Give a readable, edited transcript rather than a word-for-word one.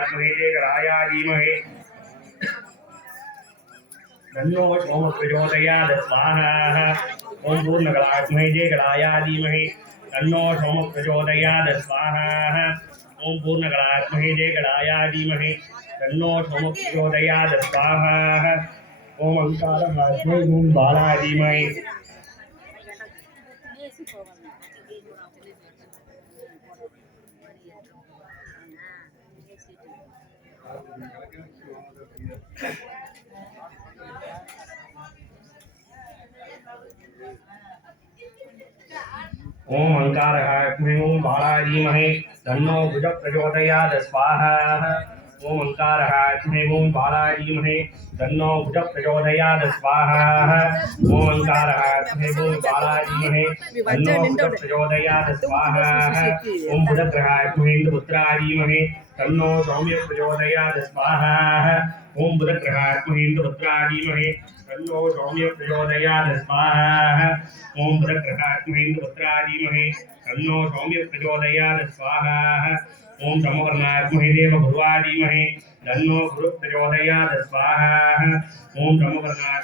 पूर्णगणात्महे जय गणाय धीमहि तन्नो सोम प्रचोदयात् स्वाहा ओम पूर्णगणात्महे जय गणाय धीमहि तन्नो सोम प्रचोदयात् स्वाहा ओम पूर्णगणात्महे जय गणाय धीमहि तन्नो सोम प्रचोदयात् स्वाहा ओम अंकारकात्महे ओम बालाय धीमहि ओम अंकारकात्महे ओम बालाय धीमहि तन्नो भुज प्रचोदयात् स्वाहा ओम अंकारकात्महे ओम बालाय धीमहि तन्नो भुज प्रचोदयात् स्वाहा ओम अंकारकात्महे ओम बालाय धीमहि तन्नो भुज प्रचोदयात् स्वाहा ओम बुधग्रहात्महे इंद्रपुत्राय धीमहि तन्नो सौम्य प्रचोदयात् स्वाहा ओम बुधग्रहात्महे इंद्रपुत्राय धीमहि तन्नो सौम्य प्रचोदयात् स्वाहा ओम बुधग्रहात्महे इंद्रपुत्राय धीमहि तन्नो सौम्य प्रचोदयात् स्वाहा ओम ब्रह्मवर्णात्महे देव गुरुवाय धीमहि तन्नो गुरु प्रचोदयात् स्वाहा ओम ब्रह्मवर्णात्महे